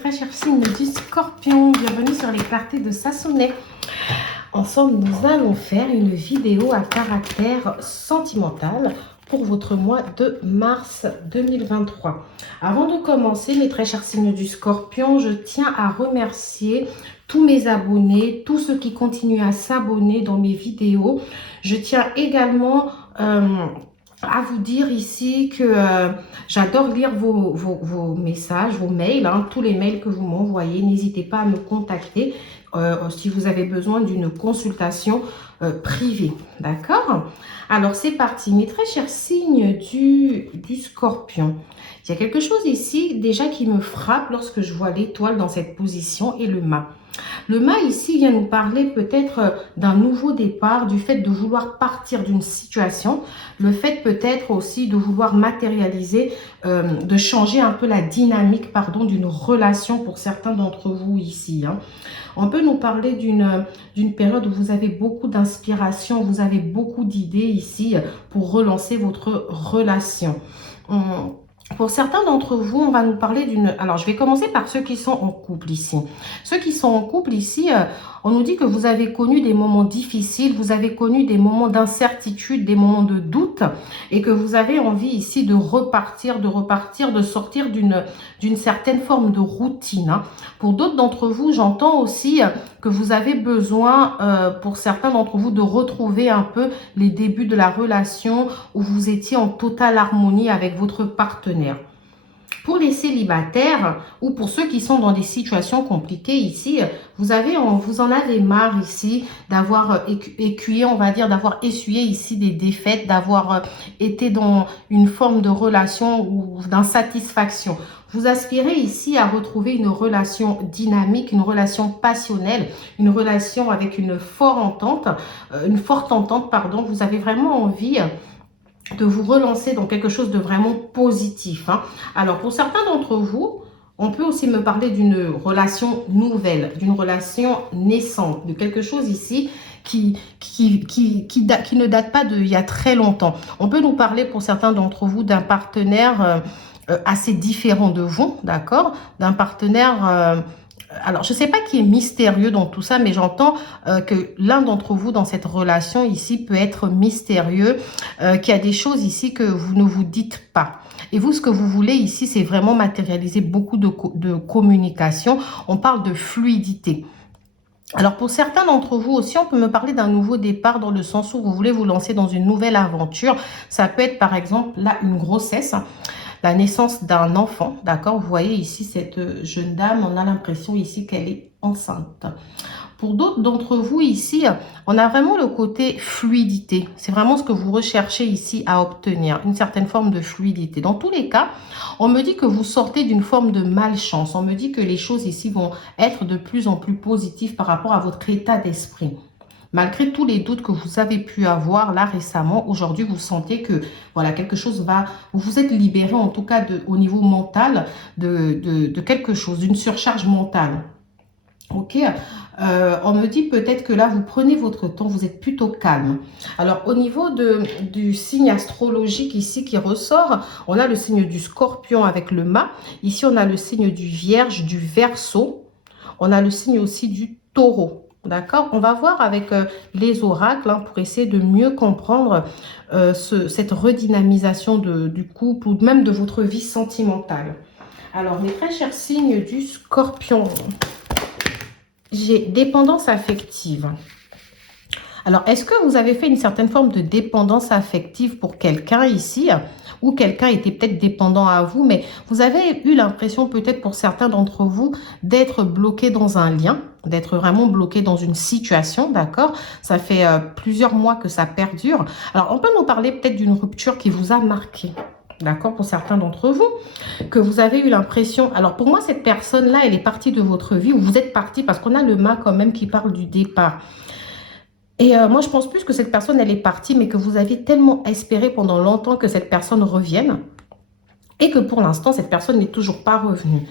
très chers signes du Scorpion, bienvenue sur les clartés de Sassonnet. Ensemble, nous allons faire une vidéo à caractère sentimental pour votre mois de mars 2023. Avant de commencer, mes très chers signes du Scorpion, je tiens à remercier tous mes abonnés, tous ceux qui continuent à s'abonner dans mes vidéos. Je tiens également à vous dire ici que j'adore lire vos messages, vos mails, tous les mails que vous m'envoyez. N'hésitez pas à me contacter si vous avez besoin d'une consultation privée. D'accord? Alors, c'est parti. Mes très chers signes du Scorpion. Il y a quelque chose ici déjà qui me frappe lorsque je vois l'étoile dans cette position et le mât. Le mât ici vient nous parler peut-être d'un nouveau départ, du fait de vouloir partir d'une situation, le fait peut-être aussi de vouloir matérialiser, de changer un peu la dynamique, d'une relation pour certains d'entre vous ici. On peut nous parler d'une période où vous avez beaucoup d'inspiration, vous avez beaucoup d'idées ici pour relancer votre relation. Pour certains d'entre vous, on va nous parler d'une... Alors, je vais commencer par ceux qui sont en couple ici. Ceux qui sont en couple ici, on nous dit que vous avez connu des moments difficiles, vous avez connu des moments d'incertitude, des moments de doute, et que vous avez envie ici de repartir, de sortir d'une certaine forme de routine. Pour d'autres d'entre vous, j'entends aussi que vous avez besoin, pour certains d'entre vous, de retrouver un peu les débuts de la relation où vous étiez en totale harmonie avec votre partenaire. Pour les célibataires ou pour ceux qui sont dans des situations compliquées ici, vous en avez marre ici d'avoir écuyé, on va dire, d'avoir essuyé ici des défaites, d'avoir été dans une forme de relation ou d'insatisfaction. Vous aspirez ici à retrouver une relation dynamique, une relation passionnelle, une relation avec une forte entente, Vous avez vraiment envie de vous relancer dans quelque chose de vraiment positif. Alors, pour certains d'entre vous, on peut aussi me parler d'une relation nouvelle, d'une relation naissante, de quelque chose ici qui ne date pas d'il y a très longtemps. On peut nous parler pour certains d'entre vous d'un partenaire assez différent de vous, d'accord? D'un partenaire... alors, je ne sais pas qui est mystérieux dans tout ça, mais j'entends que l'un d'entre vous dans cette relation ici peut être mystérieux, qu'il y a des choses ici que vous ne vous dites pas. Et vous, ce que vous voulez ici, c'est vraiment matérialiser beaucoup de communication. On parle de fluidité. Alors, pour certains d'entre vous aussi, on peut me parler d'un nouveau départ dans le sens où vous voulez vous lancer dans une nouvelle aventure. Ça peut être, par exemple, là, une grossesse. La naissance d'un enfant, d'accord? Vous voyez ici cette jeune dame, on a l'impression ici qu'elle est enceinte. Pour d'autres d'entre vous ici, on a vraiment le côté fluidité. C'est vraiment ce que vous recherchez ici à obtenir, une certaine forme de fluidité. Dans tous les cas, on me dit que vous sortez d'une forme de malchance. On me dit que les choses ici vont être de plus en plus positives par rapport à votre état d'esprit. Malgré tous les doutes que vous avez pu avoir là récemment, aujourd'hui, vous sentez que voilà, quelque chose va... Vous vous êtes libéré en tout cas au niveau mental de quelque chose, d'une surcharge mentale. Ok, on me dit peut-être que là, vous prenez votre temps, vous êtes plutôt calme. Alors, au niveau du signe astrologique ici qui ressort, on a le signe du Scorpion avec le mât. Ici, on a le signe du Vierge, du Verseau. On a le signe aussi du Taureau. D'accord? On va voir avec les oracles pour essayer de mieux comprendre cette redynamisation du couple ou même de votre vie sentimentale. Alors, mes très chers signes du Scorpion, j'ai dépendance affective. Alors, est-ce que vous avez fait une certaine forme de dépendance affective pour quelqu'un ici ou quelqu'un était peut-être dépendant à vous, mais vous avez eu l'impression peut-être pour certains d'entre vous d'être bloqué dans un lien, d'être vraiment bloqué dans une situation, d'accord? Ça fait plusieurs mois que ça perdure. Alors, on peut nous parler peut-être d'une rupture qui vous a marqué. D'accord, pour certains d'entre vous, que vous avez eu l'impression... Alors, pour moi, cette personne-là, elle est partie de votre vie, ou vous êtes parti, parce qu'on a le mât quand même qui parle du départ. Et moi, je pense plus que cette personne, elle est partie, mais que vous aviez tellement espéré pendant longtemps que cette personne revienne, et que pour l'instant, cette personne n'est toujours pas revenue.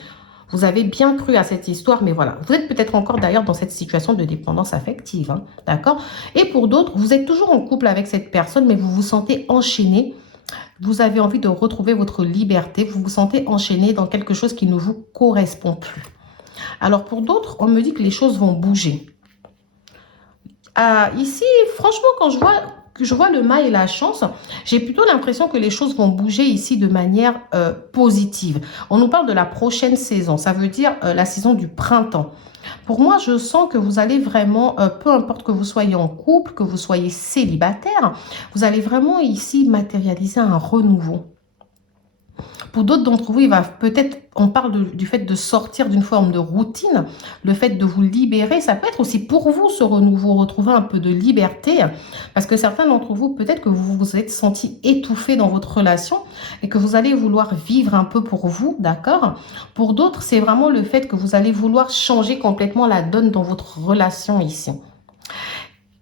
Vous avez bien cru à cette histoire, mais voilà. Vous êtes peut-être encore d'ailleurs dans cette situation de dépendance affective, d'accord? Et pour d'autres, vous êtes toujours en couple avec cette personne, mais vous vous sentez enchaîné. Vous avez envie de retrouver votre liberté. Vous vous sentez enchaîné dans quelque chose qui ne vous correspond plus. Alors, pour d'autres, on me dit que les choses vont bouger. Ici, franchement, quand je vois le mât et la chance, j'ai plutôt l'impression que les choses vont bouger ici de manière positive. On nous parle de la prochaine saison, ça veut dire la saison du printemps. Pour moi, je sens que vous allez vraiment, peu importe que vous soyez en couple, que vous soyez célibataire, vous allez vraiment ici matérialiser un renouveau. Pour d'autres d'entre vous, il va peut-être, on parle du fait de sortir d'une forme de routine, le fait de vous libérer, ça peut être aussi pour vous ce renouveau, retrouver un peu de liberté, parce que certains d'entre vous, peut-être que vous vous êtes senti étouffé dans votre relation et que vous allez vouloir vivre un peu pour vous, d'accord? Pour d'autres, c'est vraiment le fait que vous allez vouloir changer complètement la donne dans votre relation ici.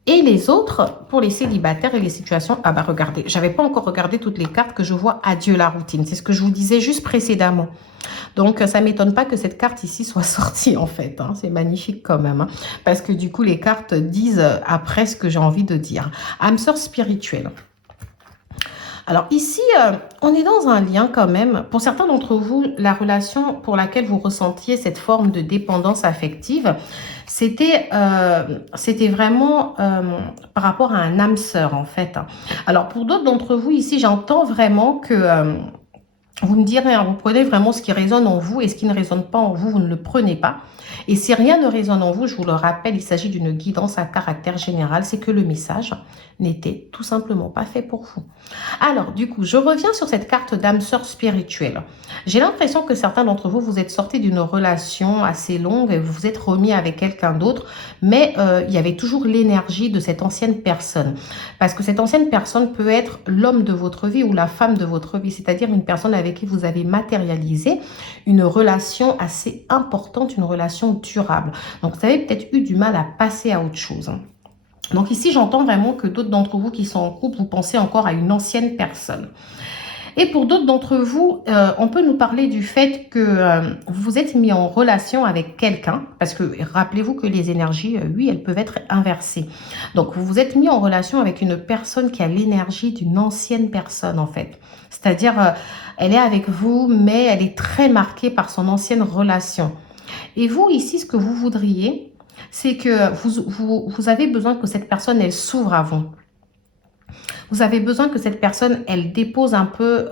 Et les autres, pour les célibataires et les situations, ah bah regardez, j'avais pas encore regardé toutes les cartes que je vois, adieu la routine. C'est ce que je vous disais juste précédemment. Donc, ça m'étonne pas que cette carte ici soit sortie en fait. Hein. C'est magnifique quand même. Hein, parce que du coup, les cartes disent après ce que j'ai envie de dire. Âme sœur spirituelle. Alors ici, on est dans un lien quand même. Pour certains d'entre vous, la relation pour laquelle vous ressentiez cette forme de dépendance affective, c'était vraiment par rapport à un âme sœur en fait. Alors pour d'autres d'entre vous ici, j'entends vraiment que vous me direz, hein, vous prenez vraiment ce qui résonne en vous et ce qui ne résonne pas en vous, vous ne le prenez pas. Et si rien ne résonne en vous, je vous le rappelle, il s'agit d'une guidance à caractère général, c'est que le message n'était tout simplement pas fait pour vous. Alors, du coup, je reviens sur cette carte d'âme sœur spirituelle. J'ai l'impression que certains d'entre vous, vous êtes sortis d'une relation assez longue et vous vous êtes remis avec quelqu'un d'autre, mais il y avait toujours l'énergie de cette ancienne personne. Parce que cette ancienne personne peut être l'homme de votre vie ou la femme de votre vie, c'est-à-dire une personne avec qui vous avez matérialisé une relation assez importante, une relation durable. Donc, vous avez peut-être eu du mal à passer à autre chose. Donc ici, j'entends vraiment que d'autres d'entre vous qui sont en couple, vous pensez encore à une ancienne personne. Et pour d'autres d'entre vous, on peut nous parler du fait que vous vous êtes mis en relation avec quelqu'un, parce que rappelez-vous que les énergies, oui, elles peuvent être inversées. Donc, vous vous êtes mis en relation avec une personne qui a l'énergie d'une ancienne personne, en fait. C'est-à-dire, elle est avec vous, mais elle est très marquée par son ancienne relation. Et vous, ici, ce que vous voudriez, c'est que vous avez besoin que cette personne, elle s'ouvre à vous. Vous avez besoin que cette personne, elle dépose un peu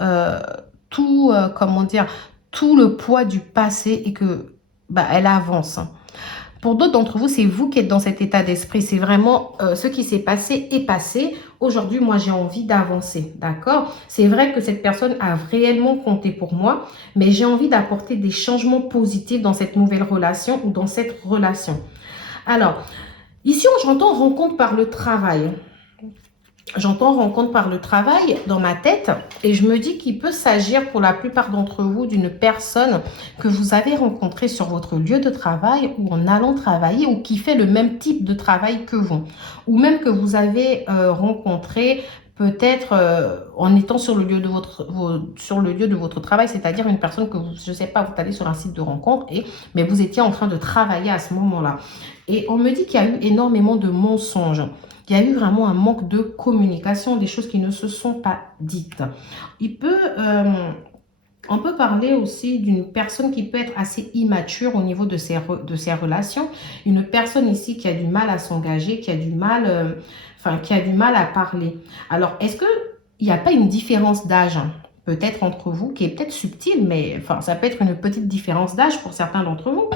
comment dire, tout le poids du passé et que elle avance. Pour d'autres d'entre vous, c'est vous qui êtes dans cet état d'esprit. C'est vraiment ce qui s'est passé est passé. Aujourd'hui, moi, j'ai envie d'avancer, d'accord? C'est vrai que cette personne a réellement compté pour moi, mais j'ai envie d'apporter des changements positifs dans cette nouvelle relation ou dans cette relation. Alors, ici, j'entends rencontre par le travail. J'entends rencontre par le travail dans ma tête et je me dis qu'il peut s'agir pour la plupart d'entre vous d'une personne que vous avez rencontrée sur votre lieu de travail ou en allant travailler ou qui fait le même type de travail que vous. Ou même que vous avez rencontré peut-être en étant sur le lieu de votre travail, c'est-à-dire une personne que vous, je ne sais pas, vous allez sur un site de rencontre, mais vous étiez en train de travailler à ce moment-là. Et on me dit qu'il y a eu énormément de mensonges. Il y a eu vraiment un manque de communication, des choses qui ne se sont pas dites. On peut parler aussi d'une personne qui peut être assez immature au niveau de ses relations. Une personne ici qui a du mal à s'engager, qui a du mal à parler. Alors, est-ce qu'il n'y a pas une différence d'âge peut-être entre vous, qui est peut-être subtile, mais ça peut être une petite différence d'âge pour certains d'entre vous.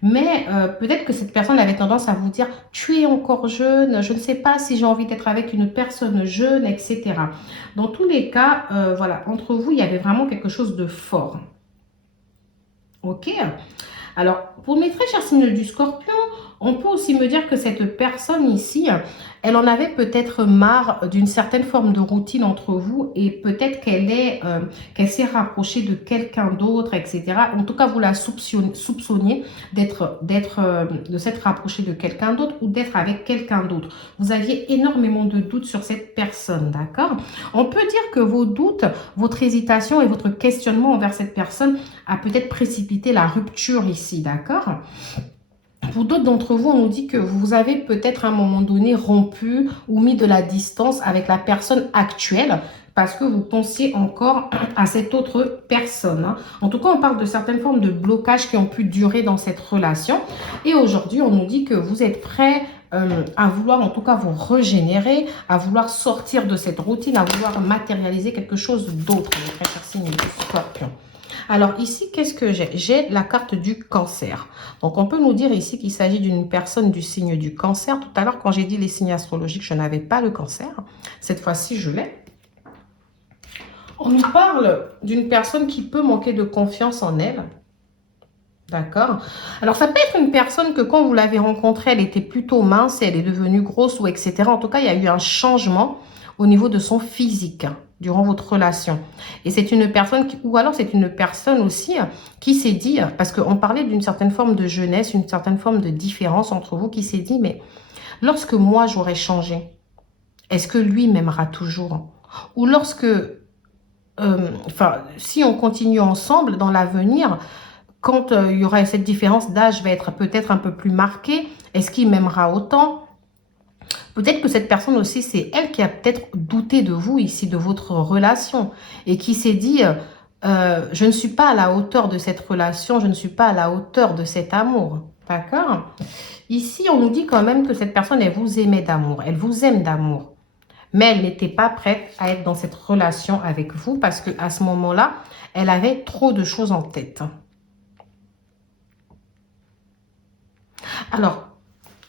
Mais peut-être que cette personne avait tendance à vous dire « tu es encore jeune, je ne sais pas si j'ai envie d'être avec une personne jeune, etc. » Dans tous les cas, voilà, entre vous, il y avait vraiment quelque chose de fort. Ok. Alors, pour mes très chers signes du Scorpion, on peut aussi me dire que cette personne ici, elle en avait peut-être marre d'une certaine forme de routine entre vous et peut-être qu'elle s'est rapprochée de quelqu'un d'autre, etc. En tout cas, vous la soupçonniez de s'être rapprochée de quelqu'un d'autre ou d'être avec quelqu'un d'autre. Vous aviez énormément de doutes sur cette personne, d'accord? On peut dire que vos doutes, votre hésitation et votre questionnement envers cette personne a peut-être précipité la rupture ici, d'accord? Pour d'autres d'entre vous, on nous dit que vous avez peut-être à un moment donné rompu ou mis de la distance avec la personne actuelle parce que vous pensiez encore à cette autre personne. Hein. En tout cas, on parle de certaines formes de blocages qui ont pu durer dans cette relation. Et aujourd'hui, on nous dit que vous êtes prêt à vouloir en tout cas vous régénérer, à vouloir sortir de cette routine, à vouloir matérialiser quelque chose d'autre, mes très chers signes du Scorpion. Alors ici, qu'est-ce que j'ai? J'ai la carte du cancer. Donc on peut nous dire ici qu'il s'agit d'une personne du signe du cancer. Tout à l'heure, quand j'ai dit les signes astrologiques, je n'avais pas le cancer. Cette fois-ci, je l'ai. On nous parle d'une personne qui peut manquer de confiance en elle. D'accord. Alors, ça peut être une personne que quand vous l'avez rencontrée, elle était plutôt mince et elle est devenue grosse ou etc. En tout cas, il y a eu un changement au niveau de son physique durant votre relation. Et c'est une personne, ou alors c'est une personne aussi qui s'est dit, parce qu'on parlait d'une certaine forme de jeunesse, une certaine forme de différence entre vous, qui s'est dit, mais lorsque moi j'aurai changé, est-ce que lui m'aimera toujours? Ou lorsque, si on continue ensemble dans l'avenir, quand il y aura cette différence d'âge va être peut-être un peu plus marquée, est-ce qu'il m'aimera autant? Peut-être que cette personne aussi, c'est elle qui a peut-être douté de vous ici, de votre relation, et qui s'est dit, je ne suis pas à la hauteur de cette relation, je ne suis pas à la hauteur de cet amour. D'accord? Ici, on nous dit quand même que cette personne, elle vous aimait d'amour, elle vous aime d'amour. Mais elle n'était pas prête à être dans cette relation avec vous parce qu'à ce moment-là, elle avait trop de choses en tête. Alors,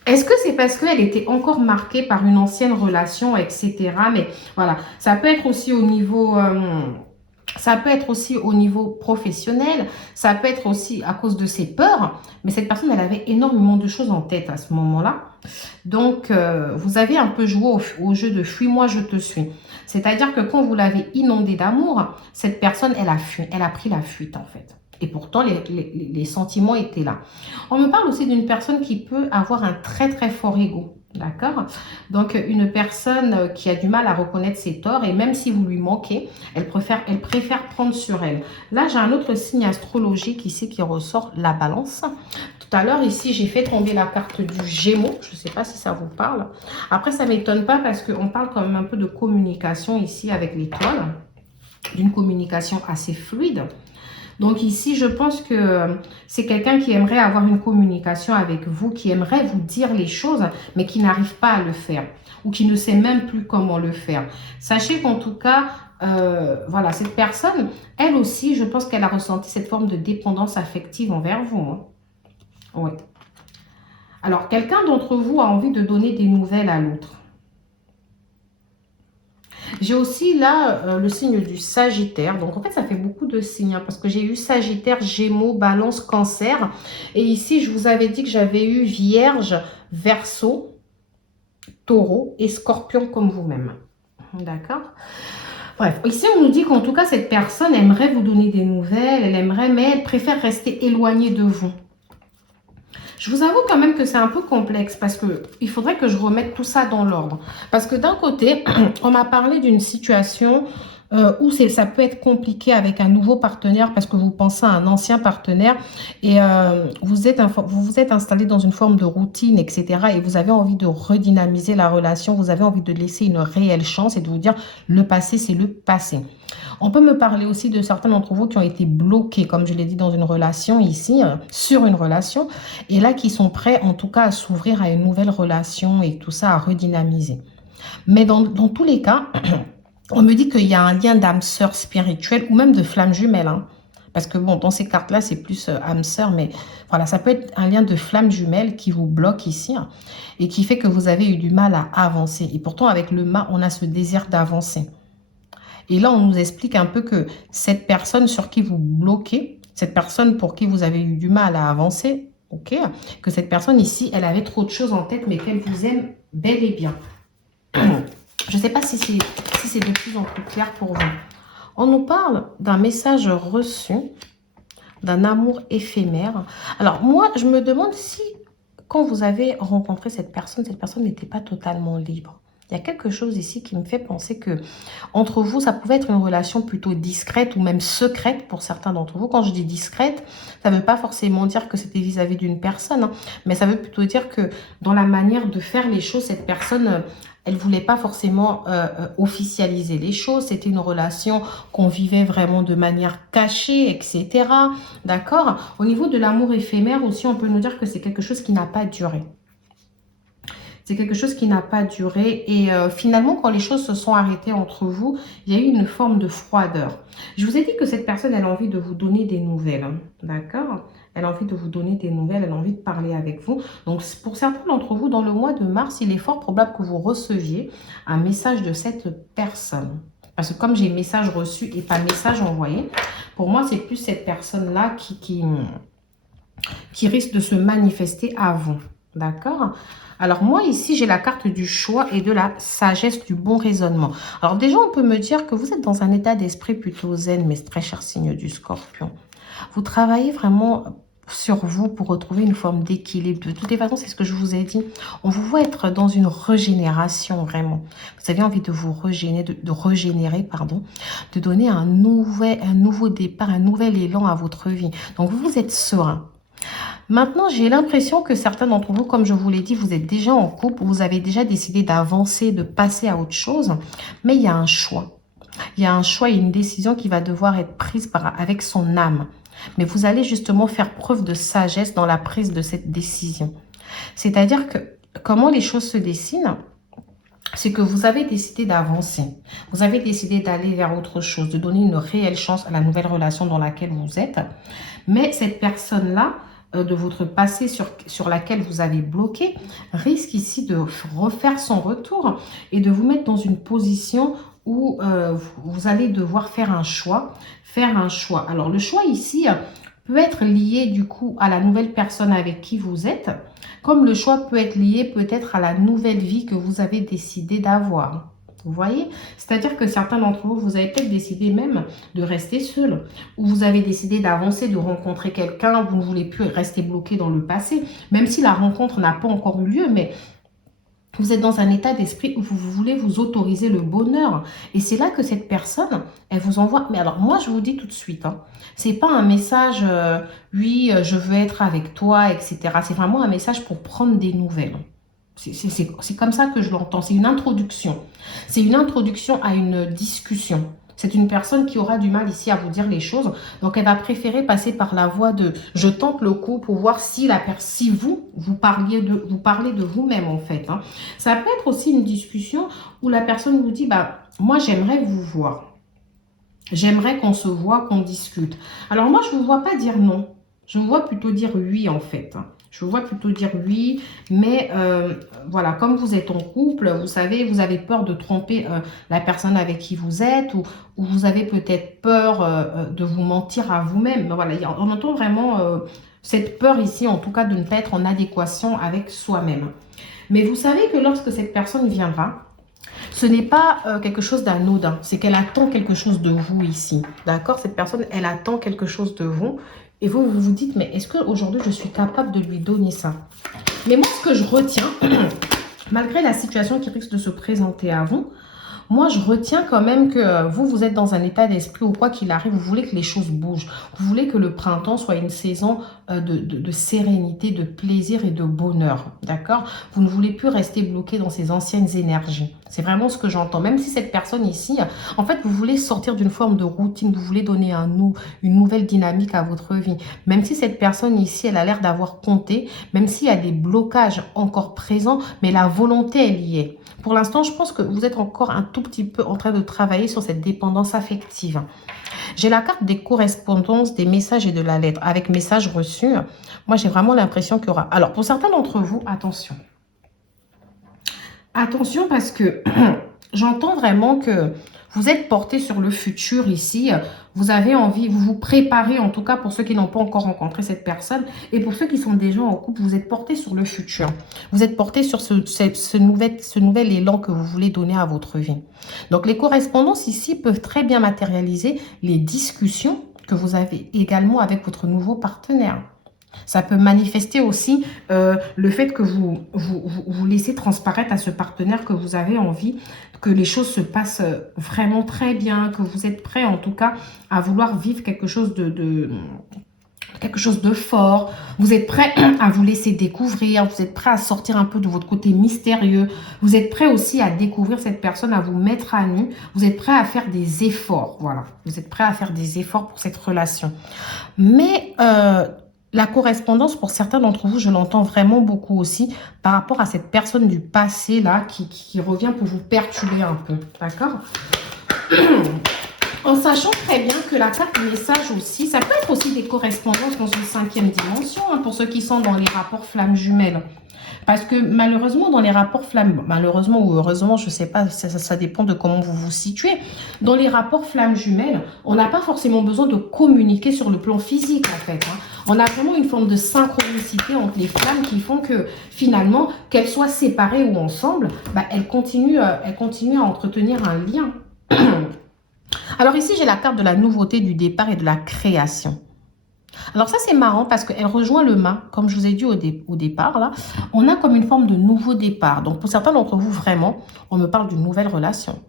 est-ce que c'est parce qu'elle était encore marquée par une ancienne relation, etc. Mais voilà, ça peut être aussi au niveau... ça peut être aussi au niveau professionnel, ça peut être aussi à cause de ses peurs, mais cette personne, elle avait énormément de choses en tête à ce moment-là. Donc, vous avez un peu joué au jeu de « fuis-moi, je te suis ». C'est-à-dire que quand vous l'avez inondée d'amour, cette personne, elle a fui, elle a pris la fuite en fait. Et pourtant, les sentiments étaient là. On me parle aussi d'une personne qui peut avoir un très très fort ego. D'accord? Donc, une personne qui a du mal à reconnaître ses torts et même si vous lui manquez, elle préfère prendre sur elle. Là, j'ai un autre signe astrologique ici qui ressort, la balance. Tout à l'heure, ici, j'ai fait tomber la carte du Gémeaux. Je ne sais pas si ça vous parle. Après, ça ne m'étonne pas parce qu'on parle quand même un peu de communication ici avec l'étoile. D'une communication assez fluide. Donc ici, je pense que c'est quelqu'un qui aimerait avoir une communication avec vous, qui aimerait vous dire les choses, mais qui n'arrive pas à le faire ou qui ne sait même plus comment le faire. Sachez qu'en tout cas, voilà, cette personne, elle aussi, je pense qu'elle a ressenti cette forme de dépendance affective envers vous. Hein. Oui. Alors, quelqu'un d'entre vous a envie de donner des nouvelles à l'autre. J'ai aussi là le signe du Sagittaire. Donc en fait, ça fait beaucoup de signes. Hein, parce que j'ai eu Sagittaire, Gémeaux, Balance, Cancer. Et ici, je vous avais dit que j'avais eu Vierge, Verseau, Taureau et Scorpion comme vous-même. D'accord? Bref, ici, on nous dit qu'en tout cas, cette personne aimerait vous donner des nouvelles. Elle aimerait, mais elle préfère rester éloignée de vous. Je vous avoue quand même que c'est un peu complexe parce qu'il faudrait que je remette tout ça dans l'ordre. Parce que d'un côté, on m'a parlé d'une situation où ça peut être compliqué avec un nouveau partenaire parce que vous pensez à un ancien partenaire et vous vous êtes installé dans une forme de routine, etc. Et vous avez envie de redynamiser la relation, vous avez envie de laisser une réelle chance et de vous dire le passé, c'est le passé. On peut me parler aussi de certains d'entre vous qui ont été bloqués, comme je l'ai dit, dans une relation ici, sur une relation, et là qui sont prêts en tout cas à s'ouvrir à une nouvelle relation et tout ça à redynamiser. Mais dans tous les cas, on me dit qu'il y a un lien d'âme sœur spirituelle ou même de flamme jumelle. Hein. Parce que bon, dans ces cartes-là, c'est plus âme sœur, mais voilà, ça peut être un lien de flamme jumelle qui vous bloque ici hein, et qui fait que vous avez eu du mal à avancer. Et pourtant, avec le mât, on a ce désir d'avancer. Et là, on nous explique un peu que cette personne sur qui vous bloquez, cette personne pour qui vous avez eu du mal à avancer, ok, que cette personne ici, elle avait trop de choses en tête, mais qu'elle vous aime bel et bien. Je ne sais pas si c'est de plus en plus clair pour vous. On nous parle d'un message reçu, d'un amour éphémère. Alors, moi, je me demande si, quand vous avez rencontré cette personne n'était pas totalement libre. Il y a quelque chose ici qui me fait penser que entre vous, ça pouvait être une relation plutôt discrète ou même secrète pour certains d'entre vous. Quand je dis discrète, ça ne veut pas forcément dire que c'était vis-à-vis d'une personne, hein, mais ça veut plutôt dire que dans la manière de faire les choses, cette personne Elle ne voulait pas forcément officialiser les choses. C'était une relation qu'on vivait vraiment de manière cachée, etc. D'accord? Au niveau de l'amour éphémère aussi, on peut nous dire que c'est quelque chose qui n'a pas duré. C'est quelque chose qui n'a pas duré et finalement, quand les choses se sont arrêtées entre vous, il y a eu une forme de froideur. Je vous ai dit que cette personne, elle a envie de vous donner des nouvelles, hein, d'accord? Elle a envie de vous donner des nouvelles, elle a envie de parler avec vous. Donc, pour certains d'entre vous, dans le mois de mars, il est fort probable que vous receviez un message de cette personne. Parce que comme j'ai message reçu et pas message envoyé, pour moi, c'est plus cette personne-là qui risque de se manifester à vous. D'accord? Alors moi ici, j'ai la carte du choix et de la sagesse, du bon raisonnement. Alors déjà, on peut me dire que vous êtes dans un état d'esprit plutôt zen, mes très chers signes du Scorpion. Vous travaillez vraiment sur vous pour retrouver une forme d'équilibre. De toutes les façons, c'est ce que je vous ai dit. On vous voit être dans une régénération, vraiment. Vous avez envie de vous régénérer, pardon, de donner un nouveau départ, un nouvel élan à votre vie. Donc vous êtes serein. Maintenant, j'ai l'impression que certains d'entre vous, comme je vous l'ai dit, vous êtes déjà en couple, vous avez déjà décidé d'avancer, de passer à autre chose, mais il y a un choix. Il y a un choix et une décision qui va devoir être prise avec son âme. Mais vous allez justement faire preuve de sagesse dans la prise de cette décision. C'est-à-dire que comment les choses se dessinent, c'est que vous avez décidé d'avancer. Vous avez décidé d'aller vers autre chose, de donner une réelle chance à la nouvelle relation dans laquelle vous êtes. Mais cette personne-là, de votre passé sur laquelle vous avez bloqué, risque ici de refaire son retour et de vous mettre dans une position où vous allez devoir faire un choix. Alors, le choix ici peut être lié du coup à la nouvelle personne avec qui vous êtes, comme le choix peut être lié peut-être à la nouvelle vie que vous avez décidé d'avoir. Vous voyez? C'est-à-dire que certains d'entre vous, vous avez peut-être décidé même de rester seul. Ou vous avez décidé d'avancer, de rencontrer quelqu'un. Vous ne voulez plus rester bloqué dans le passé. Même si la rencontre n'a pas encore eu lieu, mais vous êtes dans un état d'esprit où vous voulez vous autoriser le bonheur. Et c'est là que cette personne, elle vous envoie... Mais alors, moi, je vous dis tout de suite, hein, c'est pas un message, oui, je veux être avec toi, etc. C'est vraiment un message pour prendre des nouvelles. C'est comme ça que je l'entends. C'est une introduction. C'est une introduction à une discussion. C'est une personne qui aura du mal ici à vous dire les choses. Donc, elle va préférer passer par la voie de « je tente le coup » pour voir si, vous parlez de vous-même en fait. Hein. Ça peut être aussi une discussion où la personne vous dit bah, « moi, j'aimerais vous voir. J'aimerais qu'on se voit, qu'on discute. » Alors, moi, je ne vous vois pas dire non. Je vous vois plutôt dire oui en fait. Je vous vois plutôt dire oui, mais voilà, comme vous êtes en couple, vous savez, vous avez peur de tromper la personne avec qui vous êtes ou vous avez peut-être peur de vous mentir à vous-même. Voilà, on entend vraiment cette peur ici, en tout cas, de ne pas être en adéquation avec soi-même. Mais vous savez que lorsque cette personne viendra, ce n'est pas quelque chose d'anodin, c'est qu'elle attend quelque chose de vous ici. D'accord? Cette personne, elle attend quelque chose de vous. Et vous vous dites, mais est-ce qu'aujourd'hui, je suis capable de lui donner ça? Mais moi, ce que je retiens, malgré la situation qui risque de se présenter à vous, moi, je retiens quand même que vous êtes dans un état d'esprit où quoi qu'il arrive, vous voulez que les choses bougent. Vous voulez que le printemps soit une saison de sérénité, de plaisir et de bonheur. D'accord? Vous ne voulez plus rester bloqué dans ces anciennes énergies. C'est vraiment ce que j'entends. Même si cette personne ici, en fait, vous voulez sortir d'une forme de routine. Vous voulez donner une nouvelle dynamique à votre vie. Même si cette personne ici, elle a l'air d'avoir compté, même s'il y a des blocages encore présents, mais la volonté, elle y est. Pour l'instant, je pense que vous êtes encore un tout petit peu en train de travailler sur cette dépendance affective. J'ai la carte des correspondances, des messages et de la lettre. Avec messages reçus, moi, j'ai vraiment l'impression qu'il y aura... Alors, pour certains d'entre vous, attention. Attention parce que j'entends vraiment que vous êtes porté sur le futur ici. Vous avez envie, vous vous préparez en tout cas pour ceux qui n'ont pas encore rencontré cette personne. Et pour ceux qui sont déjà en couple, vous êtes porté sur le futur. Vous êtes porté sur ce nouvel élan que vous voulez donner à votre vie. Donc les correspondances ici peuvent très bien matérialiser les discussions que vous avez également avec votre nouveau partenaire. Ça peut manifester aussi le fait que vous laissez transparaître à ce partenaire que vous avez envie que les choses se passent vraiment très bien, que vous êtes prêt en tout cas à vouloir vivre quelque chose de quelque chose de fort. Vous êtes prêt à vous laisser découvrir. Vous êtes prêt à sortir un peu de votre côté mystérieux. Vous êtes prêt aussi à découvrir cette personne, à vous mettre à nu. Vous êtes prêt à faire des efforts. Voilà. Vous êtes prêt à faire des efforts pour cette relation. Mais la correspondance, pour certains d'entre vous, je l'entends vraiment beaucoup aussi par rapport à cette personne du passé là qui revient pour vous perturber un peu. D'accord? En sachant très bien que la carte message aussi, ça peut être aussi des correspondances dans une 5e dimension, hein, pour ceux qui sont dans les rapports flammes jumelles. Parce que malheureusement, dans les rapports flammes, malheureusement ou heureusement, je ne sais pas, ça dépend de comment vous vous situez. Dans les rapports flammes jumelles, on n'a pas forcément besoin de communiquer sur le plan physique en fait. Hein. On a vraiment une forme de synchronicité entre les flammes qui font que finalement, qu'elles soient séparées ou ensemble, bah, elles continuent à entretenir un lien. Alors ici, j'ai la carte de la nouveauté, du départ et de la création. Alors ça, c'est marrant parce qu'elle rejoint le mât, comme je vous ai dit au départ. Là, on a comme une forme de nouveau départ. Donc pour certains d'entre vous, vraiment, on me parle d'une nouvelle relation.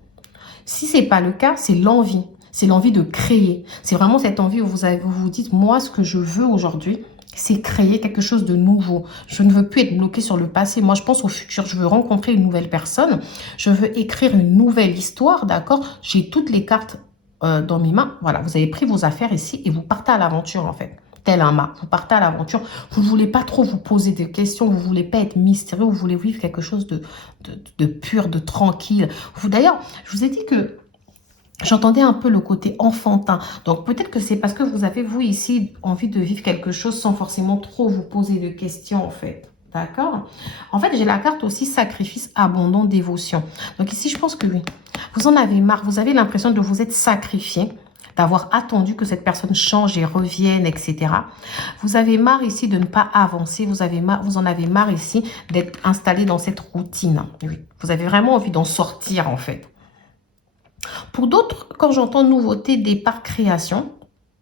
Si ce n'est pas le cas, c'est l'envie. C'est l'envie de créer. C'est vraiment cette envie où vous vous dites, moi, ce que je veux aujourd'hui, c'est créer quelque chose de nouveau. Je ne veux plus être bloqué sur le passé. Moi, je pense au futur. Je veux rencontrer une nouvelle personne. Je veux écrire une nouvelle histoire, d'accord? J'ai toutes les cartes dans mes mains. Voilà, vous avez pris vos affaires ici et vous partez à l'aventure, en fait. Tel un mât. Vous partez à l'aventure. Vous ne voulez pas trop vous poser des questions. Vous ne voulez pas être mystérieux. Vous voulez vivre quelque chose de pur, de tranquille. D'ailleurs, je vous ai dit que j'entendais un peu le côté enfantin. Donc, peut-être que c'est parce que vous avez, vous, ici, envie de vivre quelque chose sans forcément trop vous poser de questions, en fait. D'accord? En fait, j'ai la carte aussi sacrifice, abandon, dévotion. Donc, ici, je pense que oui. Vous en avez marre. Vous avez l'impression de vous être sacrifié, d'avoir attendu que cette personne change et revienne, etc. Vous avez marre ici de ne pas avancer. Vous en avez marre ici d'être installé dans cette routine. Oui. Vous avez vraiment envie d'en sortir, en fait. Pour d'autres, quand j'entends nouveauté, départ, création,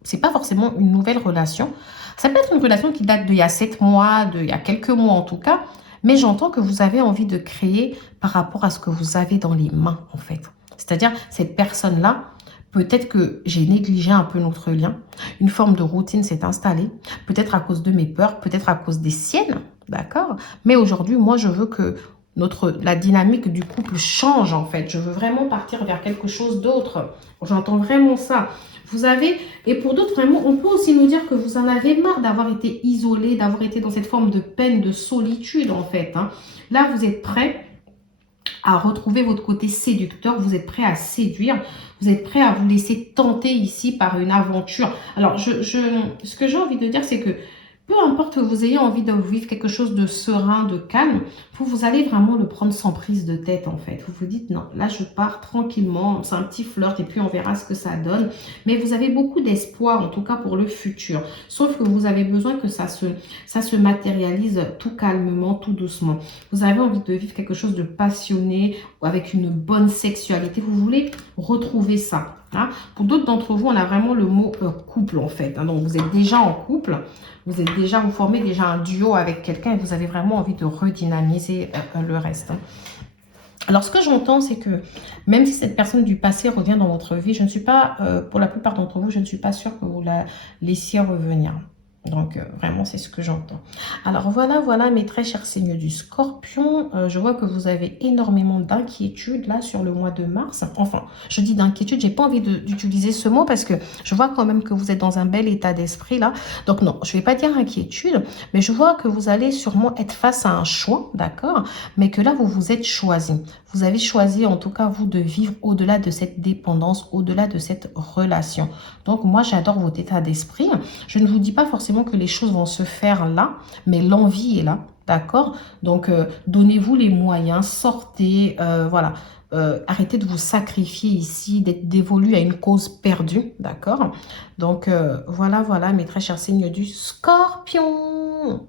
c'est pas forcément une nouvelle relation. Ça peut être une relation qui date d'il y a 7 mois, il y a quelques mois en tout cas, mais j'entends que vous avez envie de créer par rapport à ce que vous avez dans les mains en fait. C'est-à-dire, cette personne-là, peut-être que j'ai négligé un peu notre lien, une forme de routine s'est installée, peut-être à cause de mes peurs, peut-être à cause des siennes, d'accord? Mais aujourd'hui, moi, je veux que la dynamique du couple change en fait. Je veux vraiment partir vers quelque chose d'autre. J'entends vraiment ça. Vous avez, et pour d'autres vraiment, on peut aussi nous dire que vous en avez marre d'avoir été isolé, d'avoir été dans cette forme de peine, de solitude en fait. Hein. Là, vous êtes prêt à retrouver votre côté séducteur, vous êtes prêt à séduire, vous êtes prêt à vous laisser tenter ici par une aventure. Alors, ce que j'ai envie de dire, c'est que peu importe que vous ayez envie de vivre quelque chose de serein, de calme, vous allez vraiment le prendre sans prise de tête en fait. Vous vous dites non, là je pars tranquillement, c'est un petit flirt et puis on verra ce que ça donne. Mais vous avez beaucoup d'espoir en tout cas pour le futur. Sauf que vous avez besoin que ça se matérialise tout calmement, tout doucement. Vous avez envie de vivre quelque chose de passionné, avec une bonne sexualité. Vous voulez retrouver ça. Hein. Pour d'autres d'entre vous, on a vraiment le mot couple en fait. Hein. Donc vous êtes déjà en couple. Vous formez déjà un duo avec quelqu'un et vous avez vraiment envie de redynamiser le reste. Hein. Alors, ce que j'entends, c'est que même si cette personne du passé revient dans votre vie, je ne suis pas, pour la plupart d'entre vous, je ne suis pas sûre que vous la laissiez revenir. Donc, vraiment, c'est ce que j'entends. Alors, voilà, mes très chers signes du Scorpion. Je vois que vous avez énormément d'inquiétude, là, sur le mois de mars. Enfin, je dis d'inquiétude, j'ai pas envie d'utiliser ce mot parce que je vois quand même que vous êtes dans un bel état d'esprit, là. Donc, non, je vais pas dire inquiétude, mais je vois que vous allez sûrement être face à un choix, d'accord? Mais que là, vous vous êtes choisi. Vous avez choisi, en tout cas, vous, de vivre au-delà de cette dépendance, au-delà de cette relation. Donc, moi, j'adore votre état d'esprit. Je ne vous dis pas forcément que les choses vont se faire là, mais l'envie est là, d'accord? Donc, donnez-vous les moyens, sortez, voilà. Arrêtez de vous sacrifier ici, d'être dévolu à une cause perdue, d'accord? Donc, voilà, mes très chers signes du Scorpion.